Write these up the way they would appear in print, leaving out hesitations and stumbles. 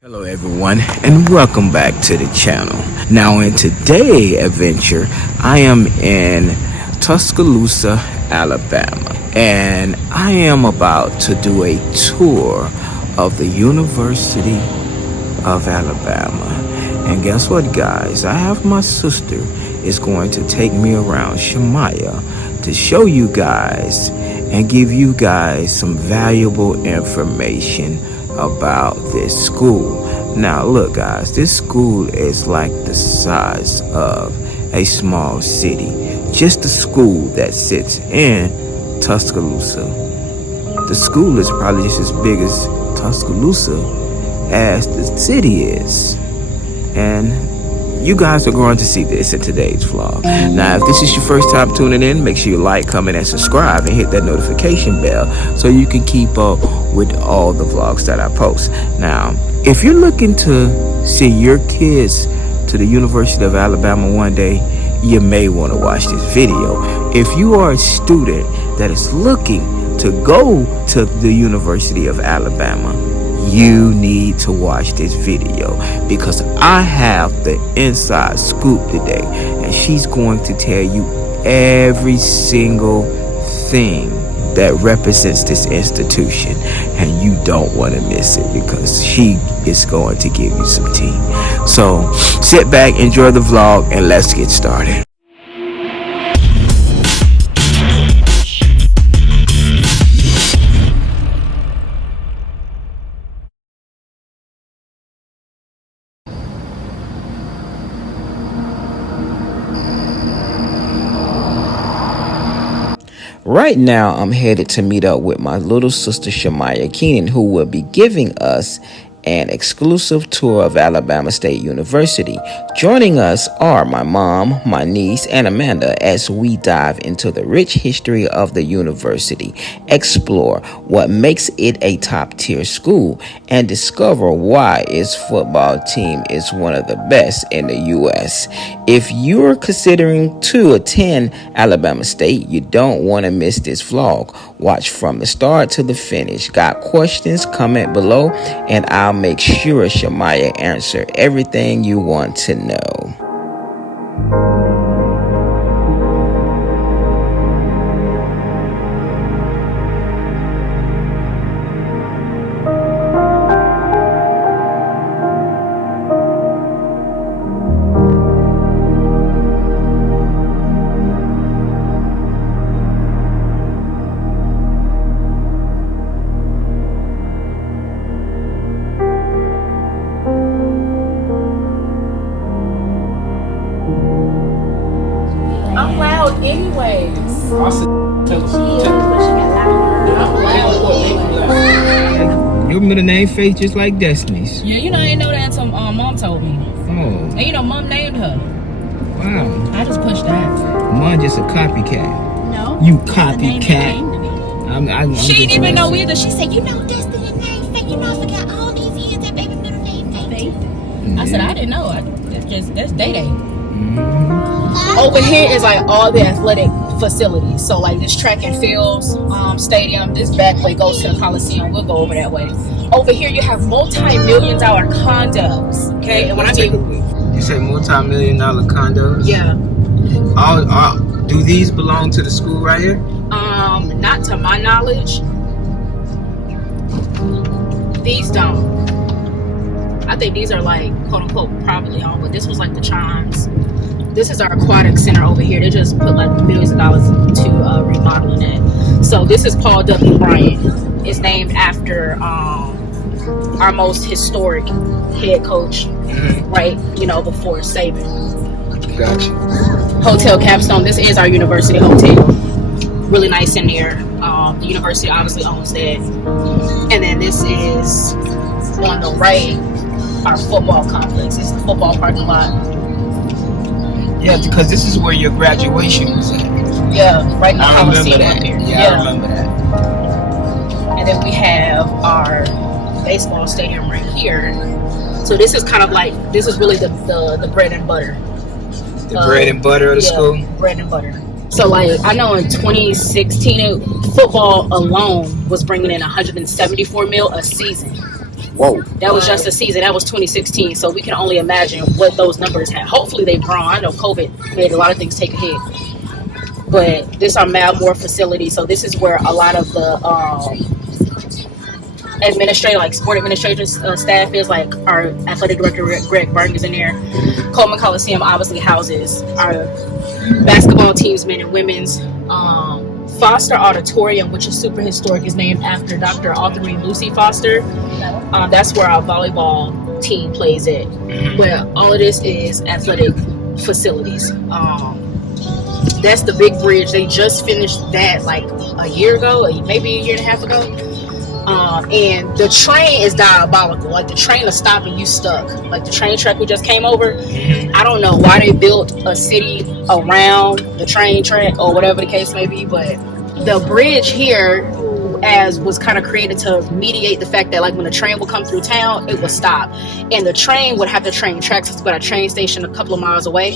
Hello everyone and welcome back to the channel. Now in today's adventure, I am in Tuscaloosa, Alabama, and I am about to do a tour of the University of Alabama. And guess what, guys? I have my sister is going to take me around, Shamaya, to show you guys and give you guys some valuable information about this school. Now look guys, this school is like the size of a small city. Just the school that sits in Tuscaloosa. The school is probably just as big as Tuscaloosa as the city is. And you guys are going to see this in today's vlog. Now, if this is your first time tuning in, make sure you like, comment, and subscribe, and hit that notification bell so you can keep up with all the vlogs that I post. Now, if you're looking to send your kids to the University of Alabama one day, you may want to watch this video. If you are a student that is looking to go to the University of Alabama, you need to watch this video because I have the inside scoop today, and she's going to tell you every single thing that represents this institution, and you don't want to miss it because she is going to give you some tea. So sit back, enjoy the vlog, and let's get started. Right now, I'm headed to meet up with my little sister Shamaya Keenan, who will be giving us an exclusive tour of Alabama State University. Joining us are my mom, my niece, and Amanda as we dive into the rich history of the university, explore what makes it a top-tier school, and discover why its football team is one of the best in the U.S. If you're considering to attend Alabama State, you don't want to miss this vlog. Watch from the start to the finish. Got questions? Comment below, and I'll make sure Shamaya answer everything you want to know. I'm loud anyways. Your middle name Faith just like Destiny's. Yeah, I didn't know that until mom told me. Oh. And mom named her. Wow. I just pushed that. Mine just a copycat. No. You The name that came copycat. to me. I'm She didn't even know either. She said, Destiny name Faith. I forgot all these years that baby middle name Faith. I said, I didn't know. That's Day-Day. Mm-hmm. Over here is like all the athletic facilities. So like this track and fields stadium, this back way goes to the Coliseum. We'll go over that way. Over here you have multi-million-dollar condos. Okay, and when I mean, You say multi-million-dollar condos? yeah, All, do these belong to the school right here? not to my knowledge. These don't. I think these are like quote unquote privately owned, but this was like the Chimes. This is our aquatic center over here. They just put like millions of dollars into remodeling it. So this is Paul W. Bryant. It's named after our most historic head coach, right? Before Saban. Gotcha. Hotel Capstone. This is our university hotel. Really nice in there. The university obviously owns that. And then this is on the right, our football complex. It's the football parking lot. Yeah, because this is where your graduation was at. Yeah, right in the I remember Coliseum that. up here. Yeah, I remember that. And then we have our baseball stadium right here. So this is kind of like, this is really the bread and butter. The bread and butter of the school? Bread and butter. So like, I know in 2016, football alone was bringing in $174 million a season. Whoa. That was just a season. That was 2016. So we can only imagine what those numbers had. Hopefully they've grown. I know COVID made a lot of things take a hit. But this is our Malmore facility. So this is where a lot of the administrative, like sport administrators staff is. Like our athletic director, Greg Berg, is in there. Coleman Coliseum obviously houses our basketball teams, men and women's. Foster Auditorium, which is super historic, is named after Dr. Autherine Lucy Foster. That's where our volleyball team plays it. Where all of this is athletic facilities. That's the big bridge. They just finished that like a year ago, maybe a year and a half ago. And the train is diabolical. Like the train is stopping, you stuck. Like the train track we just came over. I don't know why they built a city around the train track or whatever the case may be, but the bridge here as was kind of created to mediate the fact that like when the train would come through town, it would stop. And the train would have to train tracks. It's got a train station a couple of miles away.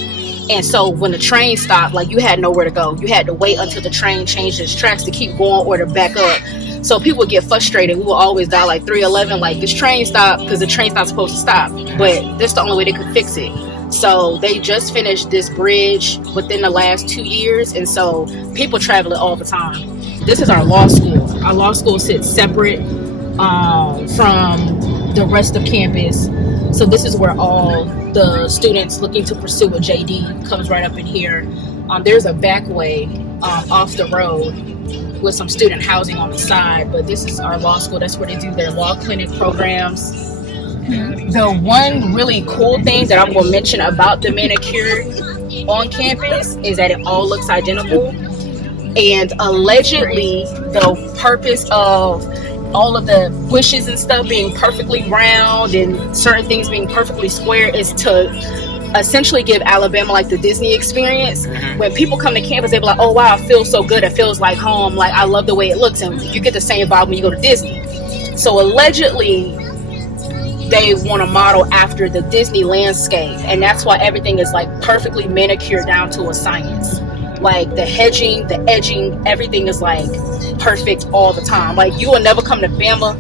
And so when the train stopped, like you had nowhere to go. You had to wait until the train changed its tracks to keep going or to back up. So people would get frustrated. We would always die like 311, like this train stopped because the train's not supposed to stop. But that's the only way they could fix it. So they just finished this bridge within the last 2 years. And so people travel it all the time. This is our law school. Our law school sits separate from the rest of campus. So this is where all the students looking to pursue a JD comes right up in here. There's a back way off the road with some student housing on the side, but this is our law school. That's where they do their law clinic programs. The one really cool thing that I'm going to mention about the manicure on campus is that it all looks identical. And allegedly, the purpose of all of the bushes and stuff being perfectly round and certain things being perfectly square is to essentially give Alabama like the Disney experience. When people come to campus, they be like, oh wow, it feels so good, it feels like home, like I love the way it looks. And you get the same vibe when you go to Disney. So allegedly they want to model after the Disney landscape, and that's why everything is like perfectly manicured down to a science. Like the hedging, the edging, everything is like perfect all the time. Like you will never come to Bama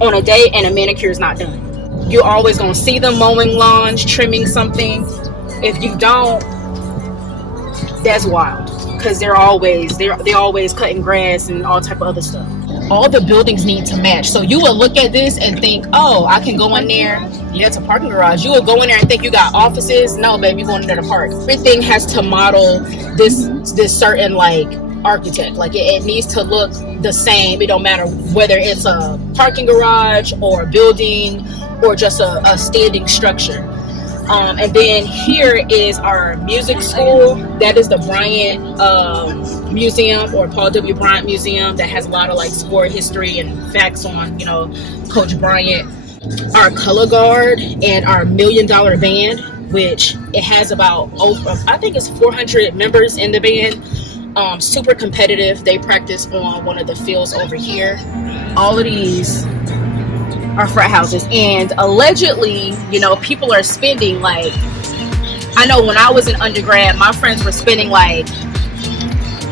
on a day and a manicure is not done. You're always gonna see them mowing lawns, trimming something. If you don't, that's wild. Because they're always cutting grass and all type of other stuff. All the buildings need to match. So you will look at this and think, oh, I can go in there. Yeah, it's a parking garage. You will go in there and think you got offices. No, baby, you're going in there to park. Everything has to model this certain like architect. Like it needs to look the same. It don't matter whether it's a parking garage or a building or just a standing structure. And then here is our music school. That is the Bryant Museum, or Paul W. Bryant Museum, that has a lot of like sport history and facts on, you know, Coach Bryant. Our color guard and our $1 million band, which it has about I think it's 400 members in the band. Super competitive. They practice on one of the fields over here. All of these are frat houses, and allegedly, you know, people are spending like, I know when I was in undergrad, my friends were spending like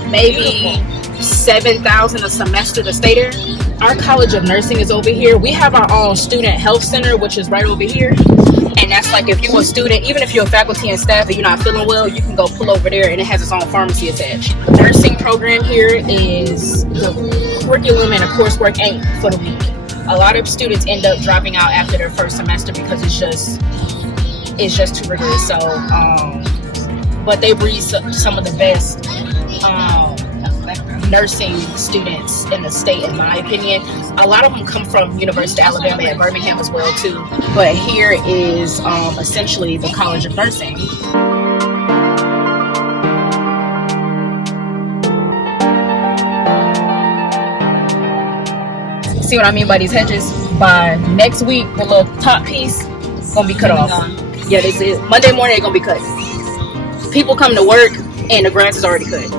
maybe $7,000 a semester to stay there. Our College of Nursing is over here. We have our own student health center, which is right over here. And that's like if you're a student, even if you're a faculty and staff and you're not feeling well, you can go pull over there, and it has its own pharmacy attached. The nursing program here is the curriculum and the coursework ain't for the week. A lot of students end up dropping out after their first semester because it's just too rigorous. So, but they breed some of the best nursing students in the state, in my opinion. A lot of them come from University of Alabama at Birmingham as well too. But here is essentially the College of Nursing. See what I mean by these hedges? By next week, the little top piece gonna be cut off. Yeah, they say Monday morning they're gonna be cut. People come to work and the grass is already cut.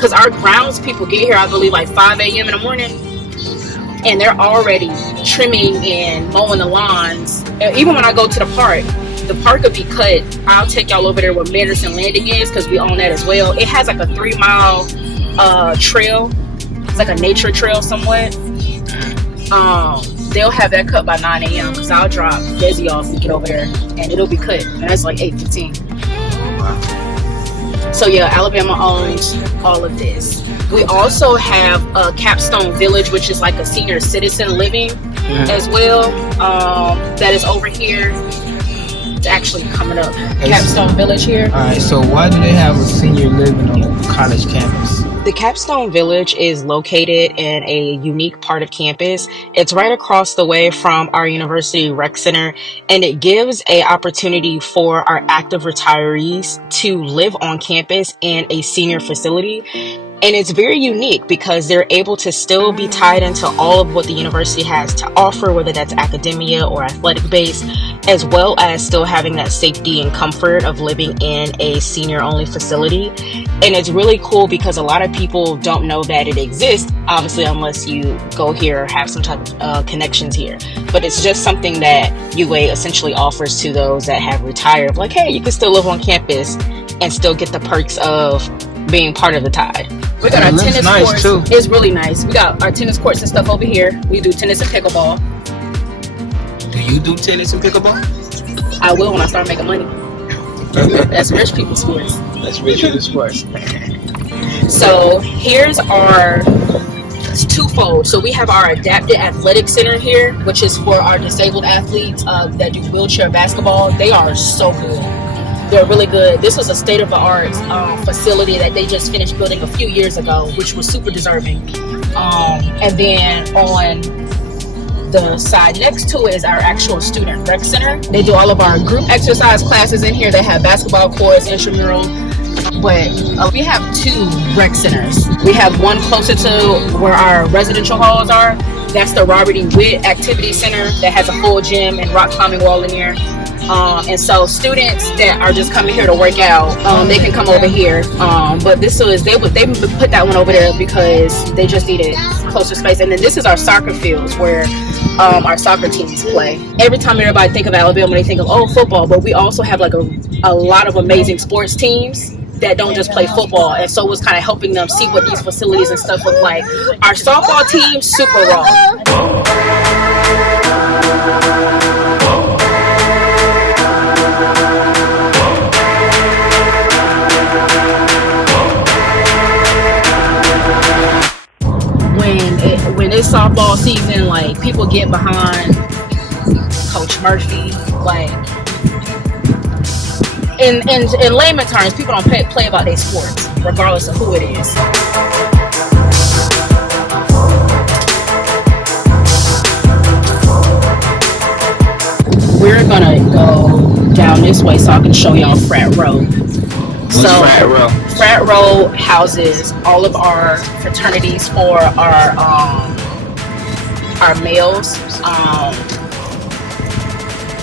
Cause our grounds people get here, I believe, like 5 a.m. in the morning, and they're already trimming and mowing the lawns. Even when I go to the park will be cut. I'll take y'all over there where Manderson Landing is, because we own that as well. It has like a 3-mile trail. It's like a nature trail somewhat. they'll have that cut by 9 a.m. because I'll drop Desi off and get over there, and it'll be cut. And that's like 8:15. So yeah, Alabama owns all of this. We also have a Capstone Village, which is like a senior citizen living as well. That is over here. It's actually coming up. Capstone Village here. All right. So why do they have a senior living on a college campus? The Capstone Village is located in a unique part of campus. It's right across the way from our university rec center, and it gives a opportunity for our active retirees to live on campus in a senior facility. And it's very unique because they're able to still be tied into all of what the university has to offer, whether that's academia or athletic base, as well as still having that safety and comfort of living in a senior only facility. And it's really cool because a lot of people don't know that it exists, obviously, unless you go here or have some type of connections here. But it's just something that UA essentially offers to those that have retired. Like, hey, you can still live on campus and still get the perks of being part of the Tide. We got our tennis courts. Too. It's really nice. We got our tennis courts and stuff over here. We do tennis and pickleball. Do you do tennis and pickleball? I will when I start making money. That's rich people's sports. That's rich people's sports. So here's our, it's twofold. So we have our adapted athletic center here, which is for our disabled athletes that do wheelchair basketball. They are so good. They're really good. This was a state-of-the-art facility that they just finished building a few years ago, which was super deserving. And then on the side next to it is our actual student rec center. They do all of our group exercise classes in here. They have basketball courts, intramural. But we have 2 rec centers. We have one closer to where our residential halls are. That's the Robert E. Witt Activity Center that has a full gym and rock climbing wall in here. And so students that are just coming here to work out, they can come over here. But this is they put that one over there because they just needed closer space. And then this is our soccer fields where our soccer teams play. Every time everybody think of Alabama, they think of football, but we also have like a lot of amazing sports teams that don't just play football, and so it was kind of helping them see what these facilities and stuff look like. Our softball team, super raw. When it's softball season, like people get behind Coach Murphy, like in layman terms, people don't play about their sports, regardless of who it is. We're gonna go down this way so I can show y'all Frat Row. What's Frat Row? Frat Row houses all of our fraternities for our males.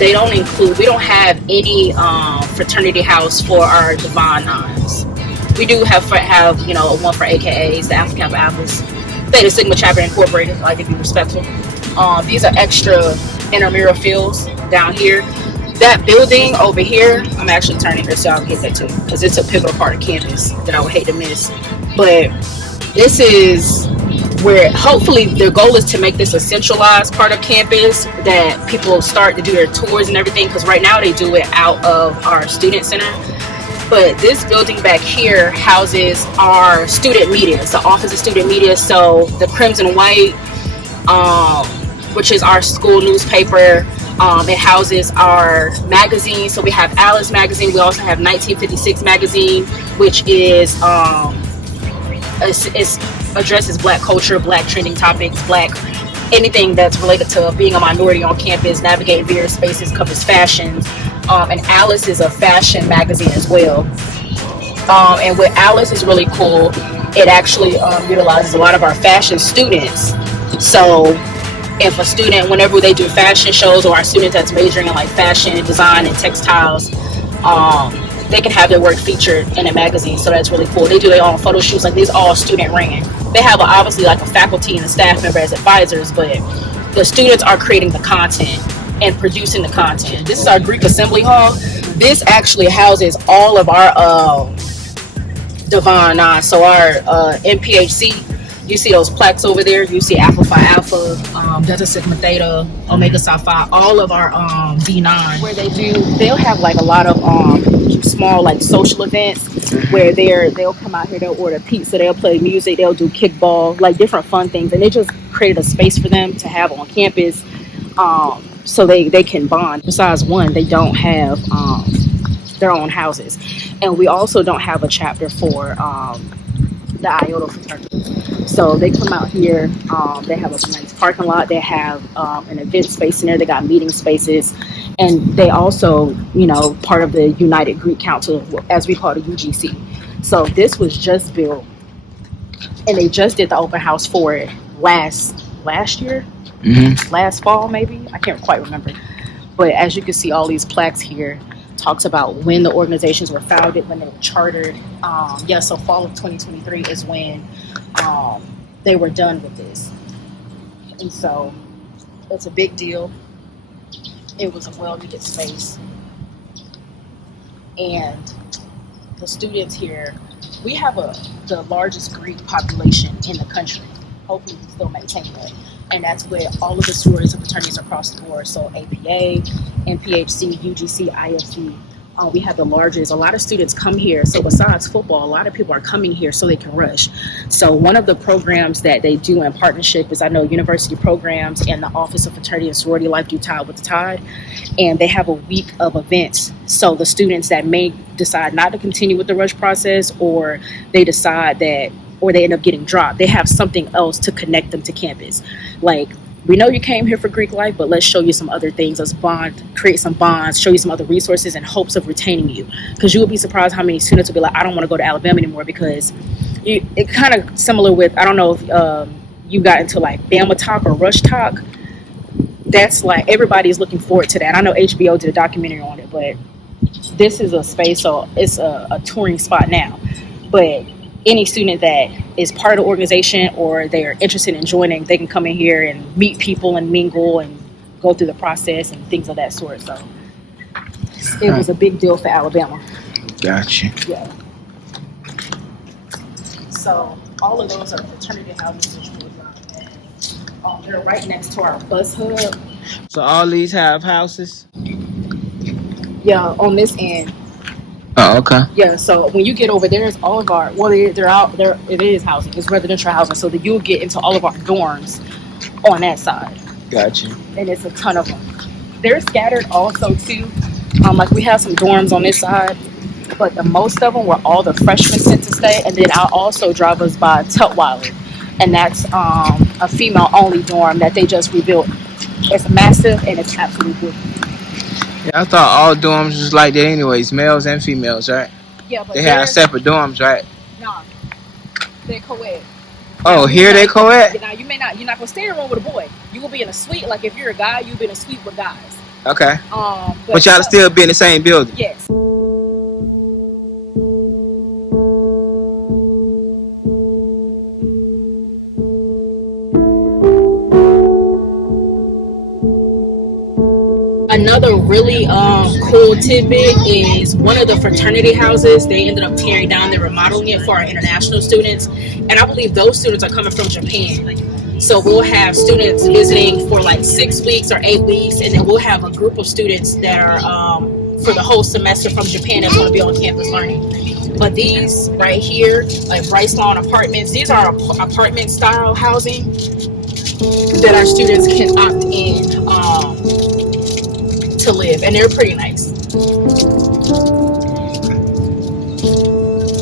We don't have any fraternity house for our Divine Nines. We do have one for AKAs, the Alpha Kappa Alphas, Theta Sigma Chapter Incorporated, like to be respectful. These are extra intramural fields down here. That building over here, I'm actually turning here so I'll get that too, because it's a pivotal part of campus that I would hate to miss. But this is where hopefully their goal is to make this a centralized part of campus that people start to do their tours and everything, because right now they do it out of our student center. But this building back here houses our student media. It's the Office of Student Media. So the Crimson White, which is our school newspaper, it houses our magazine. So we have Alice magazine. We also have 1956 magazine, which is it's addresses Black culture, Black trending topics, Black anything that's related to being a minority on campus, navigating various spaces, covers fashions. And Alice is a fashion magazine as well. And what Alice is really cool, it actually utilizes a lot of our fashion students. So if a student, whenever they do fashion shows, or our students that's majoring in like fashion, design, and textiles, they can have their work featured in a magazine. So that's really cool. They do their own photo shoots. Like, these all student ran. They have obviously like a faculty and a staff member as advisors, but the students are creating the content and producing the content. This is our Greek Assembly Hall. This actually houses all of our Divine Nine. So our MPHC, You see those plaques over there. You see Alpha Phi Alpha, Delta Sigma Theta, Omega Psi Phi. All of our D9 where they'll have like a lot of small like social events where they'll come out here. They'll order pizza. They'll play music. They'll do kickball, like different fun things, and they just created a space for them to have on campus, so they can bond. Besides one, they don't have their own houses, and we also don't have a chapter for the Iota fraternity. So they come out here. They have a nice parking lot. They have an event space in there. They got meeting spaces, and they also, part of the United Greek Council, as we call it, UGC. So this was just built, and they just did the open house for it last year, last fall maybe. I can't quite remember. But as you can see, all these plaques here talks about when the organizations were founded, when they were chartered. So fall of 2023 is when they were done with this. And so it's a big deal. It was a well-needed space. And the students here, we have the largest Greek population in the country. Hopefully we still maintain that. And that's where all of the sororities and fraternities across the board. So APA, NPHC, UGC, IFC. We have the largest. A lot of students come here. So besides football, a lot of people are coming here so they can rush. So one of the programs that they do in partnership is, I know university programs and the Office of Fraternity and Sorority Life do Tide with the Tide. And they have a week of events. So the students that may decide not to continue with the rush process, or they decide that, or they end up getting dropped, they have something else to connect them to campus. Like, we know you came here for Greek life, but let's show you some other things. Let's create some bonds, show you some other resources in hopes of retaining you. Because you will be surprised how many students will be like, I don't want to go to Alabama anymore, because it kind of similar with, I don't know if you got into like Bama Talk or Rush Talk. That's like, everybody's looking forward to that. I know HBO did a documentary on it, but this is a space, so it's a touring spot now. But any student that is part of the organization, or they're interested in joining, they can come in here and meet people and mingle and go through the process and things of that sort. So it was a big deal for Alabama. Gotcha. Yeah. So all of those are fraternity houses. They're right next to our bus hub. So all these have houses? Yeah, on this end. Oh, okay. Yeah, so when you get over there, it's all of our, they're out there, it is housing, it's residential housing, so that you'll get into all of our dorms on that side. Gotcha. And it's a ton of them. They're scattered also too. Like we have some dorms on this side, but the most of them were all the freshmen sent to stay. And then I'll also drive us by Tutwiler, and that's a female only dorm that they just rebuilt. It's massive and it's absolutely beautiful. Yeah, I thought all dorms was like that anyways, males and females, right? Yeah, but they have separate dorms, right? Nah, they're co-ed. Oh, here they co-ed? Now you're not gonna stay in a room with a boy. You will be in a suite. Like if you're a guy, you'll be in a suite with guys. Okay. But y'all still be in the same building? Yes. Another really cool tidbit is one of the fraternity houses, they ended up tearing down, they're remodeling it for our international students. And I believe those students are coming from Japan. So we'll have students visiting for like 6 weeks or 8 weeks, and then we'll have a group of students that are for the whole semester from Japan that's going to be on campus learning. But these right here, like Bryce Lawn Apartments, these are apartment style housing that our students can opt in to live, and they're pretty nice.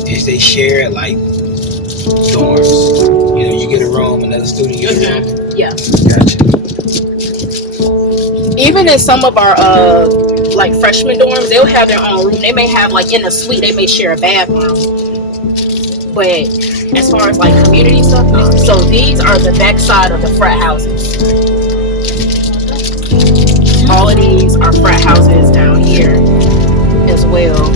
Is they share like dorms? You know, you get a room, another student get a room. Yeah. Gotcha. Even in some of our like freshman dorms, they'll have their own room. They may have like in a suite, they may share a bathroom. But as far as like community stuff, so these are the back side of the frat houses. All of these are frat houses down here as well.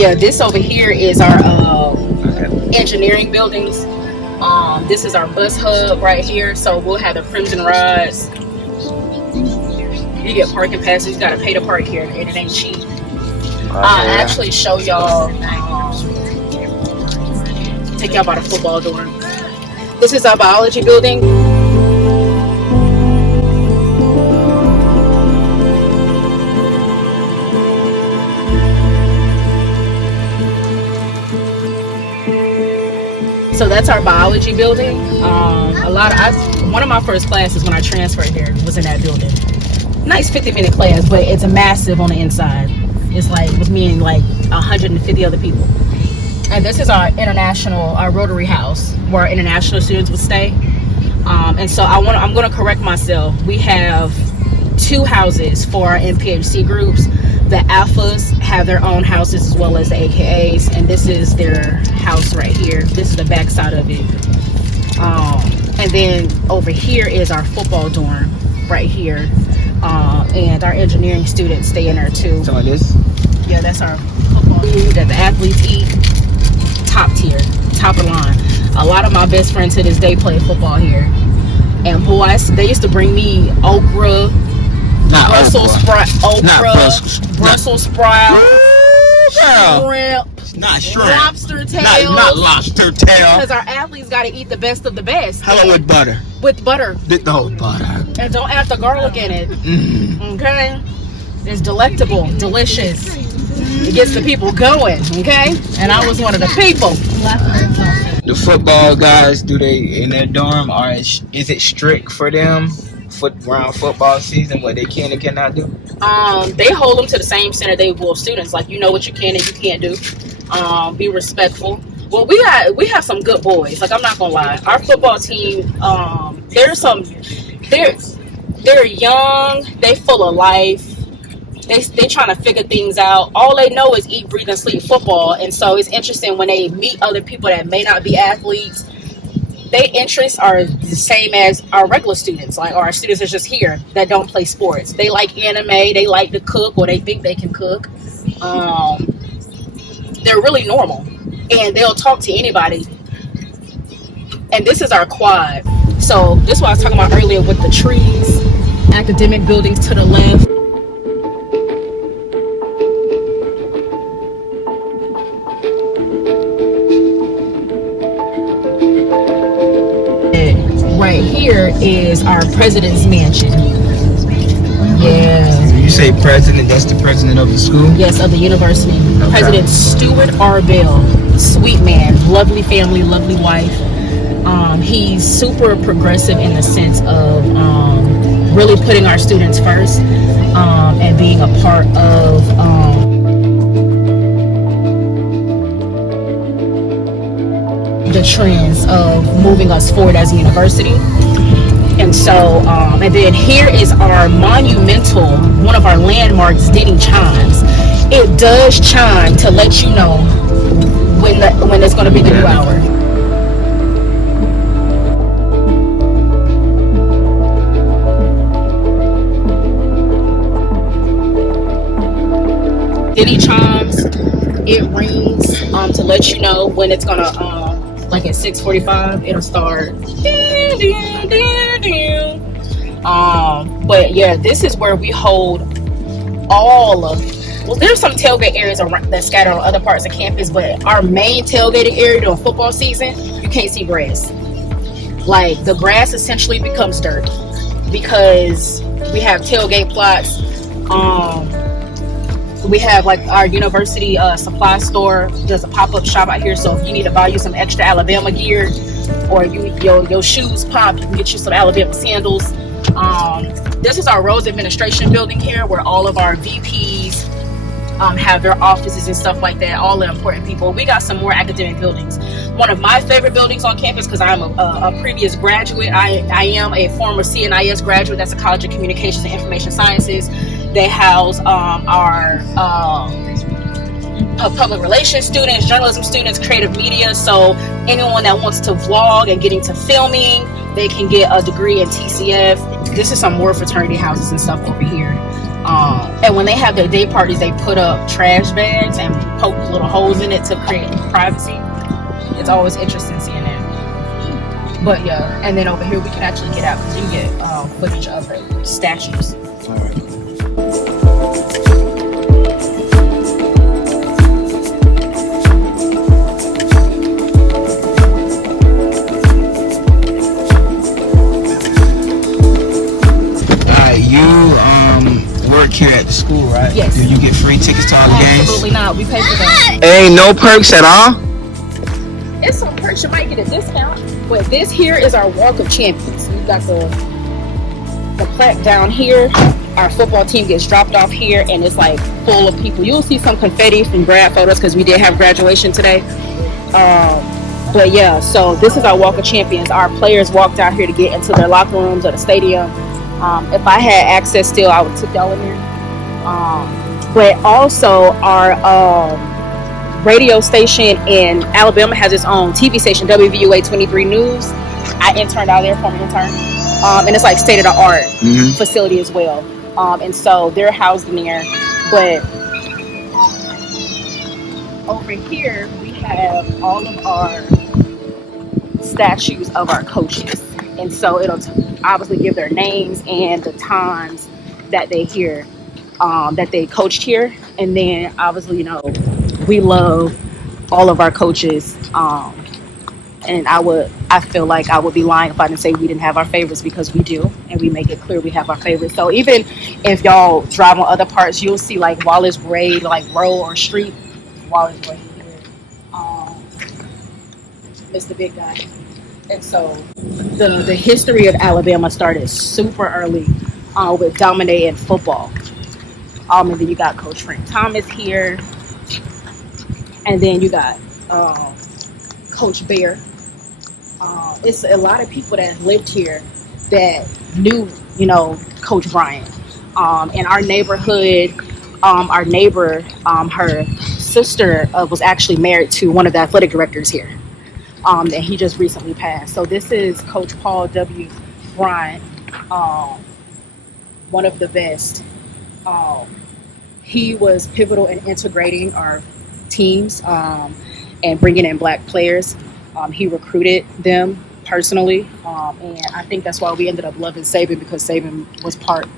yeah, this over here is our engineering buildings. This is our bus hub right here. So we'll have the Crimson Rods. You get parking passes. You gotta pay to park here, and it ain't cheap. I'll actually show y'all. Take y'all by the football door. This is our biology building. So that's our biology building. One of my first classes when I transferred here was in that building. Nice 50-minute class, but it's a massive on the inside. It's like with me and like 150 other people. And this is our Rotary house where our international students would stay. And so I'm going to correct myself. We have 2 houses for our MPHC groups. The Alphas have their own houses as well as the AKAs, and this is their house right here. This is the back side of it. And then over here is our football dorm right here. And our engineering students stay in there too. Some of this? Yeah, that's our football food that the athletes eat. Top tier, top of the line. A lot of my best friends to this day play football here. And boys, they used to bring me okra, Brussels sprout, Brussels sprout, shrimp, not shrimp, lobster tail. Not lobster tail. Because our athletes got to eat the best of the best. Hello with butter. With butter. Oh, butter. And don't add the garlic in it. Okay? It's delectable, delicious. It gets the people going, okay? And I was one of the people. The football guys, do they in their dorm, or is it strict for them around football season what they can and cannot do? They hold them to the same standard they will students. Like, you know what you can and you can't do. Be respectful. Well, we have some good boys. Like, I'm not gonna lie. Our football team, they're young, they full of life. They trying to figure things out. All they know is eat, breathe, and sleep football. And so it's interesting when they meet other people that may not be athletes. Their interests are the same as our regular students, like our students that's just here that don't play sports. They like anime, they like to cook, or they think they can cook. They're really normal, and they'll talk to anybody. And this is our quad. So this is what I was talking about earlier with the trees, academic buildings to the left. Right here is our president's mansion. Yeah. You say president, that's the president of the school? Yes, of the university. Okay. President Stuart R. Bell. Sweet man, lovely family, lovely wife. He's super progressive in the sense of really putting our students first and being a part of the trends of moving us forward as a university. And so, and then here is our monumental, one of our landmarks, Denny chimes. It does chime to let you know when it's going to be the new hour. Denny chimes, it rings to let you know when it's gonna like at 6:45 it'll start. But yeah, this is where we hold all of, well, there's some tailgate areas around that scattered on other parts of campus, but our main tailgating area during football season, you can't see grass. Like, the grass essentially becomes dirt because we have tailgate plots. We have like our university supply store. There's a pop-up shop out here, so if you need to buy you some extra Alabama gear, or your shoes pop, you can get you some Alabama sandals. This is our Rose Administration building here, where all of our VPs have their offices and stuff like that, all the important people. We got some more academic buildings. One of my favorite buildings on campus, because I'm a previous graduate, I am a former CNIS graduate, that's a College of Communications and Information Sciences. They house our public relations students, journalism students, creative media. So anyone that wants to vlog and get into filming, they can get a degree in TCF. this is some more fraternity houses and stuff over here. And when they have their day parties, they put up trash bags and poke little holes in it to create privacy. It's always interesting seeing that. But yeah, and then over here we can actually get out because you get footage of her statues. All right. Work here at the school, right? Yes. Do you get free tickets to all the games? Absolutely not. We pay for that. Ain't no perks at all? It's some perks. You might get a discount. But this here is our Walk of Champions. We've got the plaque down here. Our football team gets dropped off here, and it's like full of people. You'll see some confetti from grad photos because we did have graduation today. But yeah, so this is our Walk of Champions. Our players walked out here to get into their locker rooms or the stadium. If I had access still, I would take y'all in there. But also our radio station in Alabama has its own TV station, WVUA 23 News. I interned out there, former intern. And it's like state-of-the-art facility as well. And so they're housed in there. But over here, we have all of our statues of our coaches. And so it'll obviously give their names and the times that they here, that they coached here. And then obviously, you know, we love all of our coaches. And I feel like I would be lying if I didn't say we didn't have our favorites, because we do. And we make it clear we have our favorites. So even if y'all drive on other parts, you'll see like Wallace Grade, like row or street. Wallace Grade here. Mr. Big Guy. And so the history of Alabama started super early with dominating football. And then you got Coach Frank Thomas here. And then you got Coach Bear. It's a lot of people that lived here that knew, you know, Coach Bryant. In our neighborhood, our neighbor, her sister was actually married to one of the athletic directors here. And he just recently passed. So this is Coach Paul W. Bryant, one of the best. He was pivotal in integrating our teams and bringing in black players. He recruited them personally, and I think that's why we ended up loving Saban, because Saban was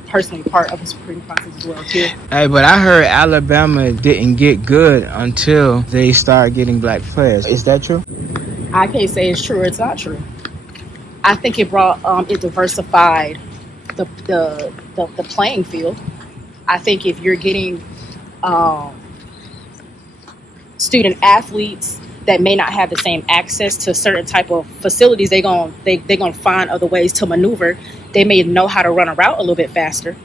personally part of his recruiting process as well too. Hey, but I heard Alabama didn't get good until they started getting black players. Is that true? I can't say it's true or it's not true. I think it brought it diversified the playing field. I think if you're getting student athletes that may not have the same access to certain type of facilities, they're gonna find other ways to maneuver. They may know how to run a route a little bit faster,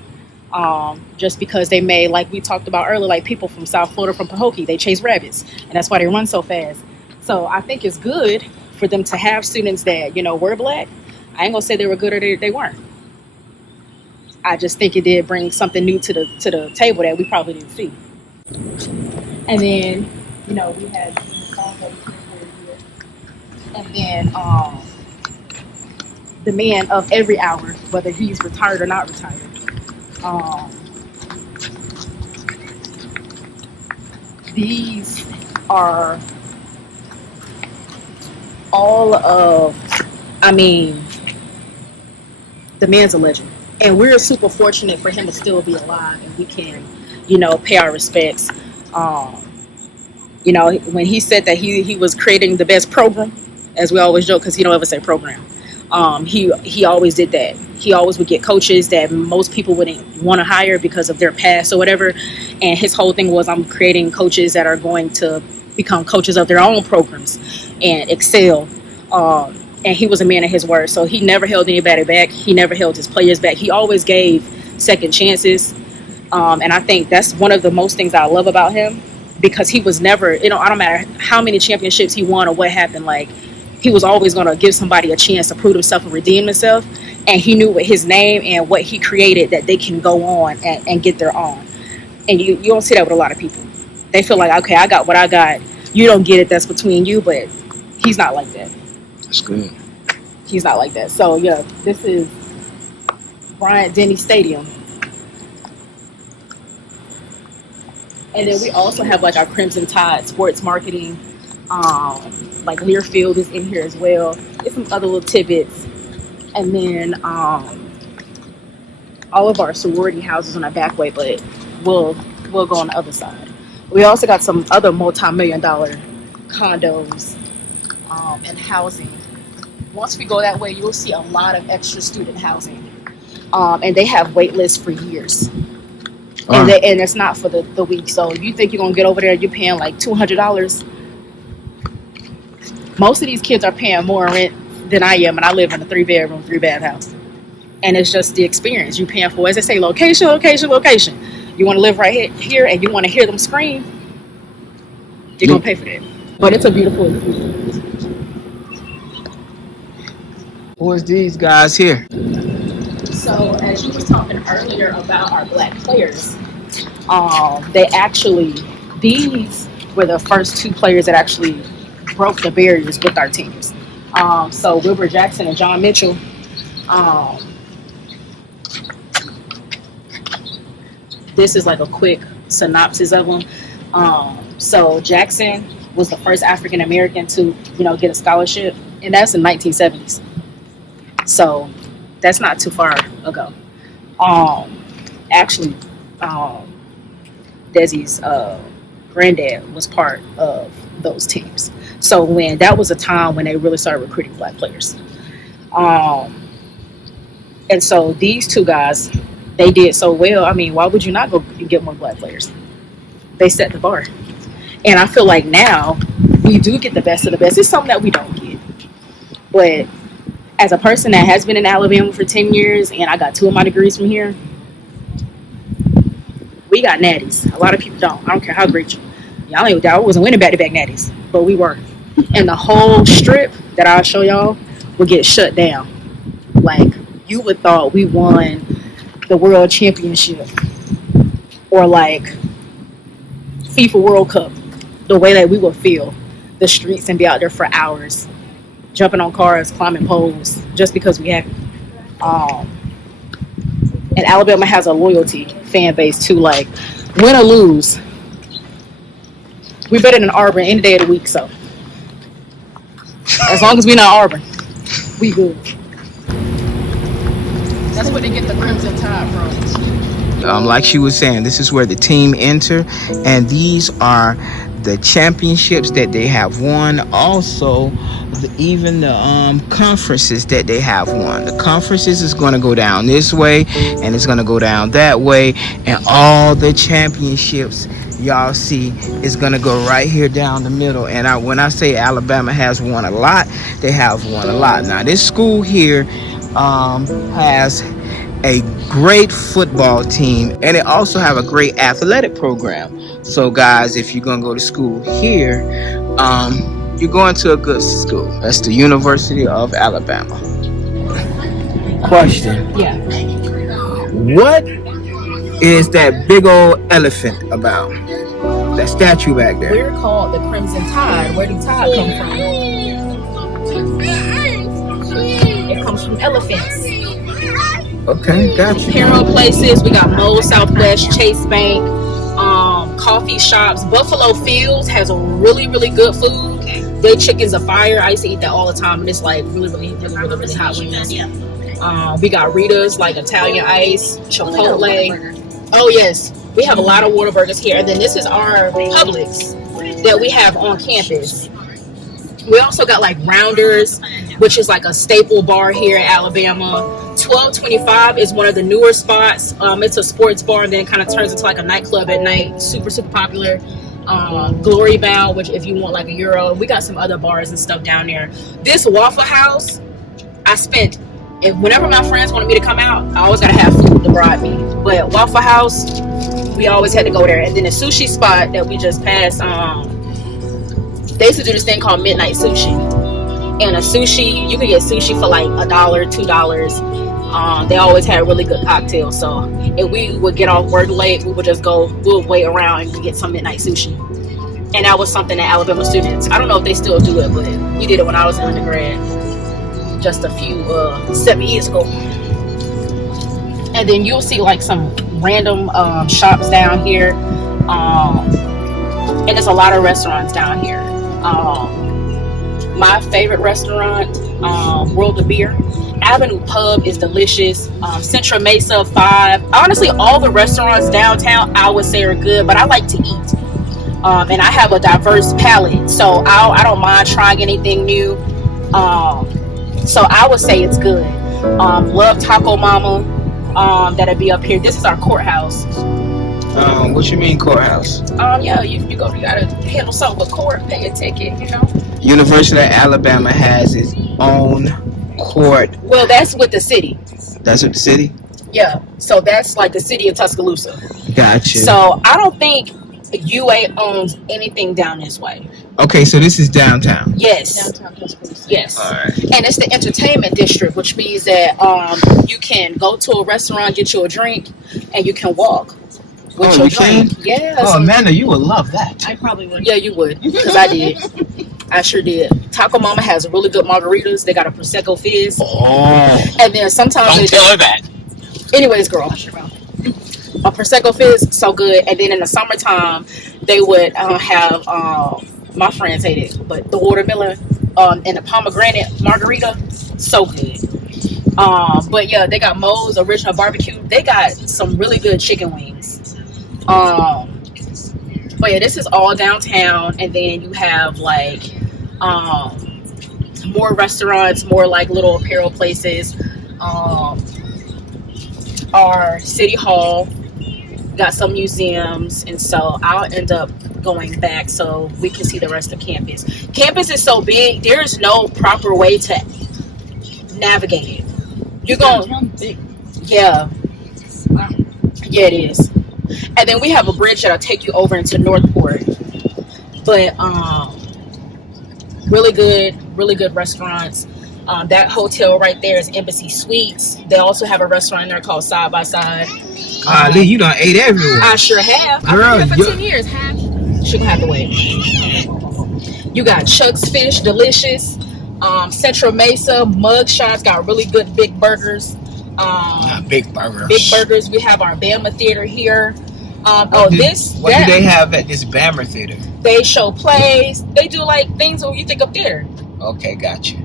just because they may, like we talked about earlier, like people from South Florida, from Pahokee, they chase rabbits, and that's why they run so fast. So I think it's good for them to have students that, you know, were black. I ain't gonna say they were good or they weren't. I just think it did bring something new to the table that we probably didn't see. And then, you know, we had the song that we here. And then the man of every hour, whether he's retired or not retired. These are all of, I mean, the man's a legend. And we're super fortunate for him to still be alive, and we can, you know, pay our respects. You know, when he said that he was creating the best program, as we always joke, because he don't ever say program. He always did that. He always would get coaches that most people wouldn't want to hire because of their past or whatever. And his whole thing was, I'm creating coaches that are going to become coaches of their own programs and excel. And he was a man of his word. So he never held anybody back. He never held his players back. He always gave second chances. And I think that's one of the most things I love about him, because he was never, you know, I don't matter how many championships he won or what happened, like, he was always going to give somebody a chance to prove himself and redeem himself. And he knew with his name and what he created that they can go on and get their own. And you don't see that with a lot of people. They feel like, okay, I got what I got. You don't get it. That's between you. But he's not like that. That's good. He's not like that. So, yeah, this is Bryant-Denny Stadium. And then we also have like our Crimson Tide sports marketing. Like Learfield is in here as well. There's some other little tidbits. And then all of our sorority houses on our back way, but we'll go on the other side. We also got some other multi-million-dollar condos and housing. Once we go that way, you'll see a lot of extra student housing. And they have wait lists for years. And it's not for the week. So if you think you're going to get over there, you're paying like $200. Most of these kids are paying more rent than I am, and I live in a 3-bedroom, 3-bath house. And it's just the experience you're paying for. As they say, location, location, location. You want to live right here and you want to hear them scream, you're going to pay for that. But it's a beautiful experience. Who is these guys here? So as you were talking earlier about our black players, these were the first 2 players that actually broke the barriers with our teams. So Wilbur Jackson and John Mitchell. This is like a quick synopsis of them. So Jackson was the first African American to, get a scholarship, and that's in 1970s. So that's not too far ago. Actually, Desi's granddad was part of those teams. So that was a time when they really started recruiting black players. And so these 2 guys, they did so well. I mean, why would you not go get more black players? They set the bar. And I feel like now we do get the best of the best. It's something that we don't get. But as a person that has been in Alabama for 10 years and I got 2 of my degrees from here, we got natties. A lot of people don't. I don't care how great you. I wasn't winning back-to-back natties, but we were. And the whole strip that I'll show y'all would get shut down. Like, you would thought we won the World Championship or like FIFA World Cup. The way that we would feel the streets and be out there for hours, jumping on cars, climbing poles, just because we happy. And Alabama has a loyalty fan base too. Like, win or lose, we better than Auburn any day of the week. So as long as we not Auburn, we good. That's where they get the Crimson Tide from. Like she was saying, this is where the team enter, and these are the championships that they have won. Also, even the conferences that they have won. The conferences is going to go down this way, and it's going to go down that way, and all the championships y'all see is going to go right here down the middle. And when I say Alabama has won a lot, they have won a lot. Now, this school here has a great football team, and it also have a great athletic program. So guys, if you're gonna go to school here, you're going to a good school. That's the University of Alabama. Question. Yeah. What is that big old elephant about? That statue back there. We're called the Crimson Tide. Where did tide come from? It comes from elephants. Okay, gotcha. Hero places. We got Mo Southwest, Chase Bank, coffee shops. Buffalo Fields has a really, really good food. Their chicken's a fire. I used to eat that all the time, and it's like really, really, really, really, really hot wings. We got Rita's, like Italian ice, Chipotle. Oh yes, we have a lot of Whataburgers here. And then this is our Publix that we have on campus. We also got like Rounders, which is like a staple bar here in Alabama. 1225 is one of the newer spots. It's a sports bar, and then it kind of turns into like a nightclub at night. Super, super popular. Glory Bound, which if you want like a Euro. We got some other bars and stuff down there. This Waffle House, and whenever my friends wanted me to come out, I always gotta have food to bribe me. But Waffle House, we always had to go there. And then the sushi spot that we just passed, they used to do this thing called midnight sushi. And a sushi, you could get sushi for like $1, $2. They always had really good cocktails. So if we would get off work late, we would just we'll wait around and get some midnight sushi. And that was something that Alabama students, I don't know if they still do it, but we did it when I was in undergrad, just a few 7 years ago. And then you'll see like some random shops down here, and there's a lot of restaurants down here. My favorite restaurant, World of Beer. Avenue Pub is delicious. Central Mesa 5. Honestly, all the restaurants downtown I would say are good, but I like to eat. And I have a diverse palate, so I don't mind trying anything new. So I would say it's good. Love Taco Mama. That'll be up here. This is our courthouse. What you mean courthouse? Yeah, you gotta handle something with court, pay a ticket, you know. University of Alabama has its own court. Well, that's with the city. That's with the city? Yeah. So that's like the city of Tuscaloosa. Gotcha. So I don't think UA owns anything down this way. Okay, so this is downtown. Yes. Downtown Tuscaloosa. Yes. All right. And it's the entertainment district, which means that you can go to a restaurant, get you a drink, and you can walk with your drink. Yeah. Oh, Amanda, you would love that. I probably would. Yeah, you would, because I did. I sure did. Taco Mama has really good margaritas. They got a Prosecco Fizz. Oh. And then sometimes Don't tell her that. Anyways, girl. A Prosecco Fizz, so good. And then in the summertime, they would have, my friends hate it, but the watermelon and the pomegranate margarita, so good. But yeah, they got Moe's Original Barbecue. They got some really good chicken wings. But yeah, this is all downtown, and then you have like more restaurants, more like little apparel places. Our city hall got some museums, and so I'll end up going back so we can see the rest of campus. Campus is so big, there's no proper way to navigate it. You're going, yeah, it is. And then we have a bridge that'll take you over into Northport. But really good restaurants. That hotel right there is Embassy Suites. They also have a restaurant in there called Side by Side. Lee, you done ate everywhere. I sure have. Girl, I've been here for 10 years. Shouldn't have to wait. You got Chuck's Fish, delicious. Central Mesa, Mug Shots got really good big burgers. Big burgers. Big burgers. We have our Bama Theater here. What do they have at this Bama Theater? They show plays. They do like things when you think of theater. Okay, gotcha.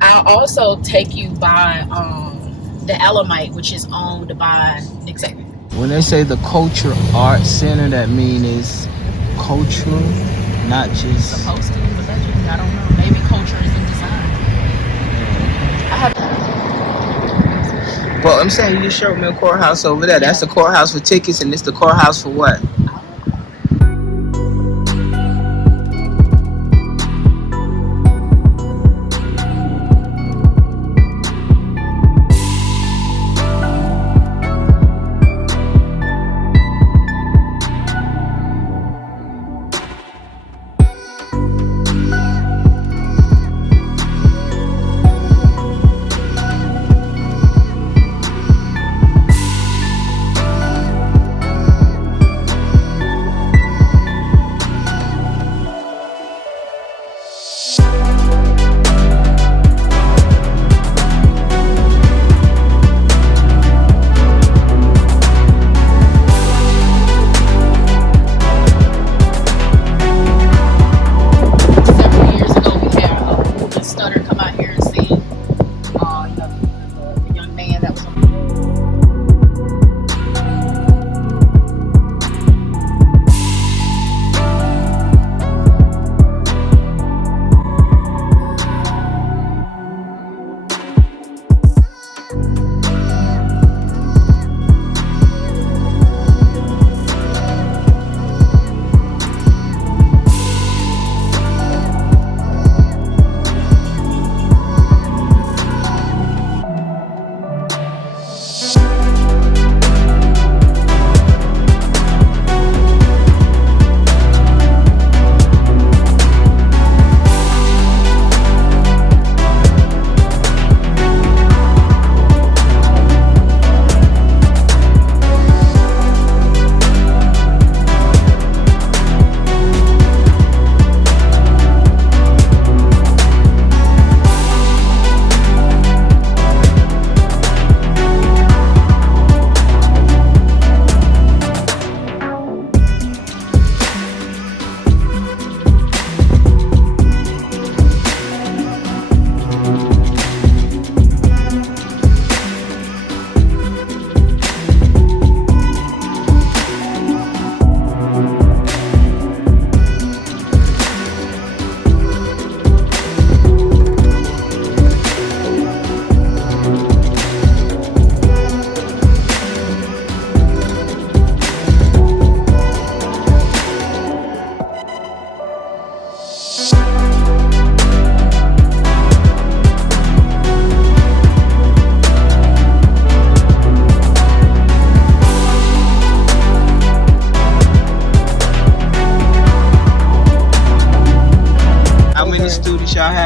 I'll also take you by the Alamite, which is owned by Nick Saban. When they say the Culture Arts Center, that means it's cultural, not just... Supposed to, but I don't know. Maybe culture is in design. I have. Well, I'm saying you just showed me a courthouse over there. That's the courthouse for tickets, and this the courthouse for what?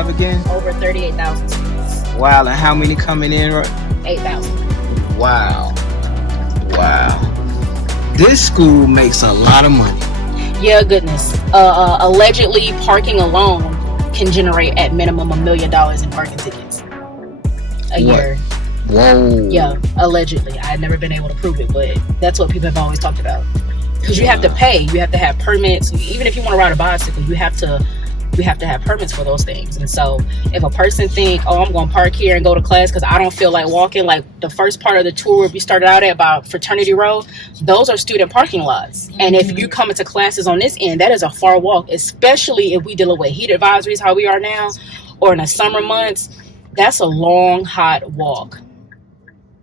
have again? Over 38,000 students. Wow, and how many coming in? 8,000. Wow. This school makes a lot of money. Yeah, goodness. Allegedly, parking alone can generate at minimum $1 million in parking tickets a year. Whoa. Yeah, allegedly. I've never been able to prove it, but that's what people have always talked about. Because you have to pay, you have to have permits. Even if you want to ride a bicycle, you have to have permits for those things. And so if a person think, oh, I'm going to park here and go to class because I don't feel like walking, like the first part of the tour we started out at about Fraternity Road, those are student parking lots. And if you come into classes on this end, that is a far walk, especially if we deal with heat advisories, how we are now, or in the summer months. That's a long, hot walk.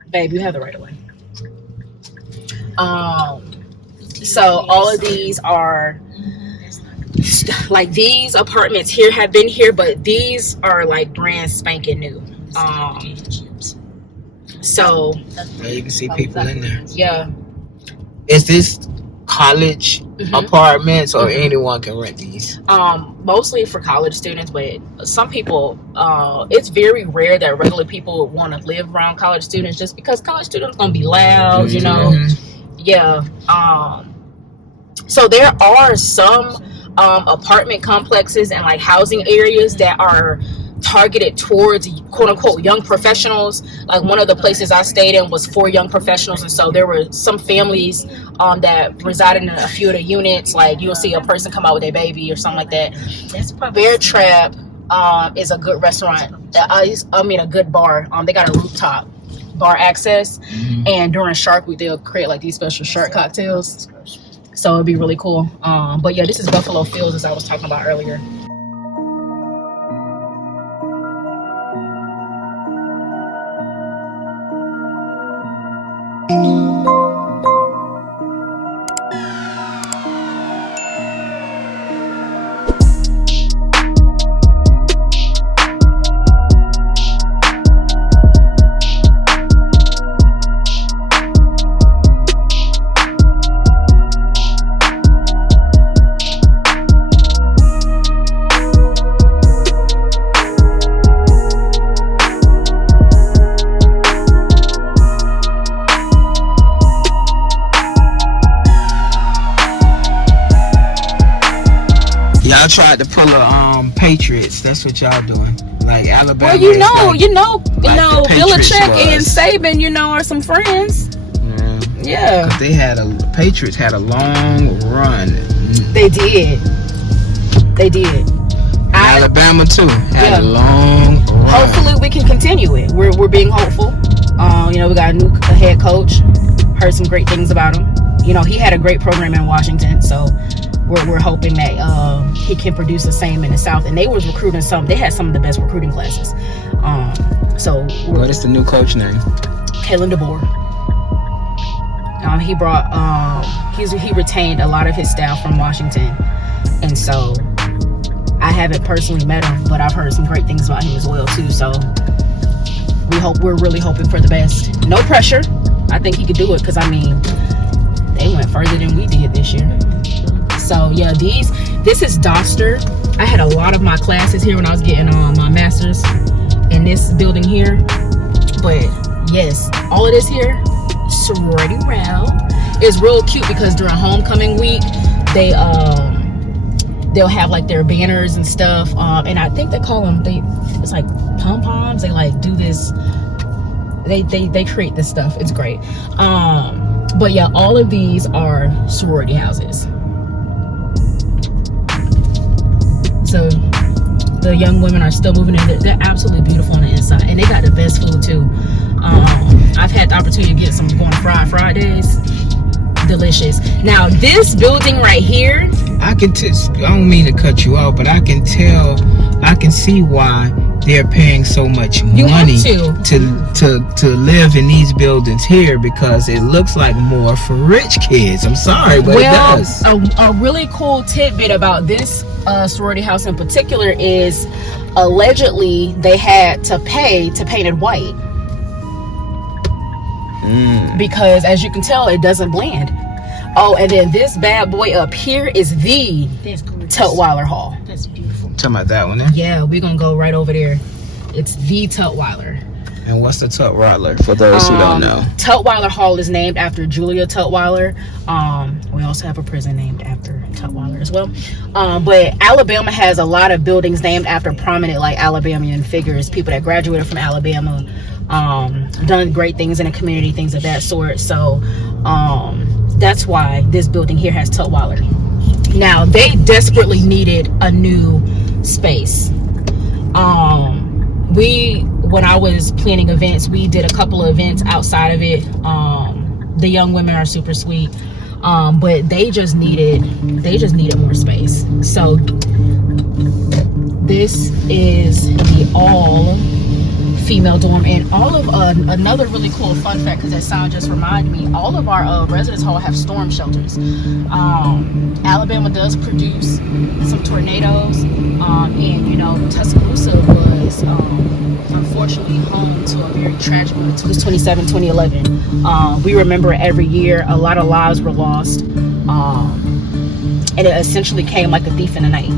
Babe, you have the right of way. So all of these are like, these apartments here have been here, but these are like brand spanking new. So yeah, you can see people in there. Yeah. Is this college apartments, or anyone can rent these? Mostly for college students, but some people, it's very rare that regular people want to live around college students, just because college students gonna be loud, you know. Yeah. So there are some apartment complexes and like housing areas that are targeted towards quote unquote young professionals. Like one of the places I stayed in was for young professionals, and so there were some families that resided in a few of the units. Like you'll see a person come out with a baby or something like that. Bear Trap is a good restaurant. A good bar. They got a rooftop bar access, and during Shark Week they'll create like these special shark cocktails. So it'd be really cool. But yeah, this is Buffalo Fields, as I was talking about earlier. Y'all tried to pull a Patriots. That's what y'all doing. Like Alabama. Well, you know, Patriots Belichick and Saban, are some friends. Yeah. Patriots had a long run. They did. Alabama too had a long run. Hopefully we can continue it. We're being hopeful. We got a new head coach. Heard some great things about him. He had a great program in Washington, so we're hoping that he can produce the same in the South. And they was recruiting they had some of the best recruiting classes. What is the new coach name? Kalen DeBoer. He brought he retained a lot of his staff from Washington, and so I haven't personally met him, but I've heard some great things about him as well too. So we're really hoping for the best. No pressure. I think he could do it, because they went further than we did this year. So yeah, this is Doster. I had a lot of my classes here when I was getting my master's in this building here. But yes, all of this here, sorority row, is real cute, because during homecoming week they'll have like their banners and stuff, and I think they call them it's like pom-poms. They like do this, they create this stuff. It's great. But yeah, all of these are sorority houses. So the young women are still moving in. They're absolutely beautiful on the inside, and they got the best food too. I've had the opportunity to get some going Fridays. Delicious. Now this building right here, I don't mean to cut you off, but I can see why they're paying so much money to live in these buildings here, because it looks like more for rich kids. I'm sorry, but it does. A really cool tidbit about this sorority house in particular is allegedly they had to pay to paint it white. Because as you can tell, it doesn't blend. Oh, and then this bad boy up here is the Tutwiler Hall. That's beautiful. Talking about that one, eh? Yeah, we're gonna go right over there. It's the Tutwiler. And what's the Tutwiler for those who don't know? Tutwiler Hall is named after Julia Tutwiler. We also have a prison named after Tutwiler as well. But Alabama has a lot of buildings named after prominent like Alabamian figures, people that graduated from Alabama, done great things in the community, things of that sort. So that's why this building here has Tutwiler. Now they desperately needed a new space. When I was planning events, we did a couple of events outside of it. The young women are super sweet, but they just needed more space. So this is the all female dorm, and all of another really cool fun fact, because that sound just reminded me, all of our residence hall have storm shelters. Alabama does produce some tornadoes, and you know, Tuscaloosa was unfortunately home to a very tragic one. It was 2011. We remember it every year. A lot of lives were lost, and it essentially came like a thief in the night.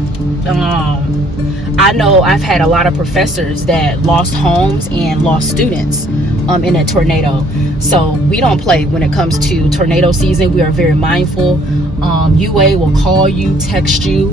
I know I've had a lot of professors that lost homes and lost students in a tornado. So we don't play when it comes to tornado season. We are very mindful. UA will call you, text you.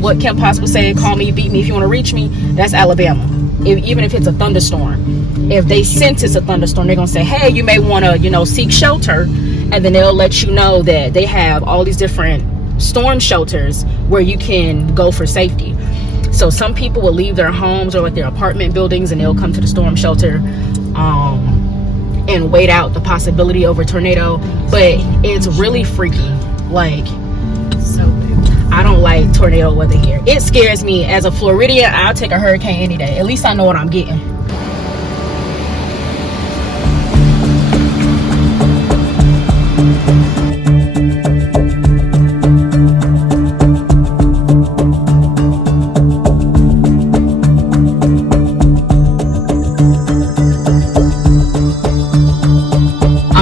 What Kim Possible say, call me, beat me if you want to reach me. That's Alabama. Even if it's a thunderstorm. If they sense it's a thunderstorm, they're going to say, hey, you may want to, you know, seek shelter. And then they'll let you know that they have all these different storm shelters where you can go for safety. So some people will leave their homes or like their apartment buildings, and they'll come to the storm shelter and wait out the possibility of a tornado. But it's really freaky. Like, so I don't like tornado weather here. It scares me. As a Floridian, I'll take a hurricane any day. At least I know what I'm getting.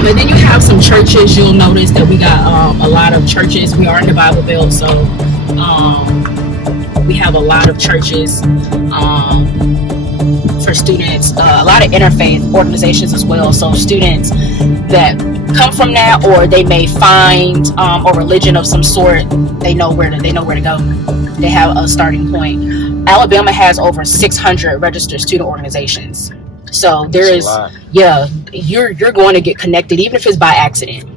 And then you have some churches. You'll notice that we got a lot of churches. We are in the Bible Belt, so we have a lot of churches for students, a lot of interfaith organizations as well. So students that come from that, or they may find a religion of some sort, they know where to go. They have a starting point. Alabama has over 600 registered student organizations. So there is, yeah, you're going to get connected, even if it's by accident.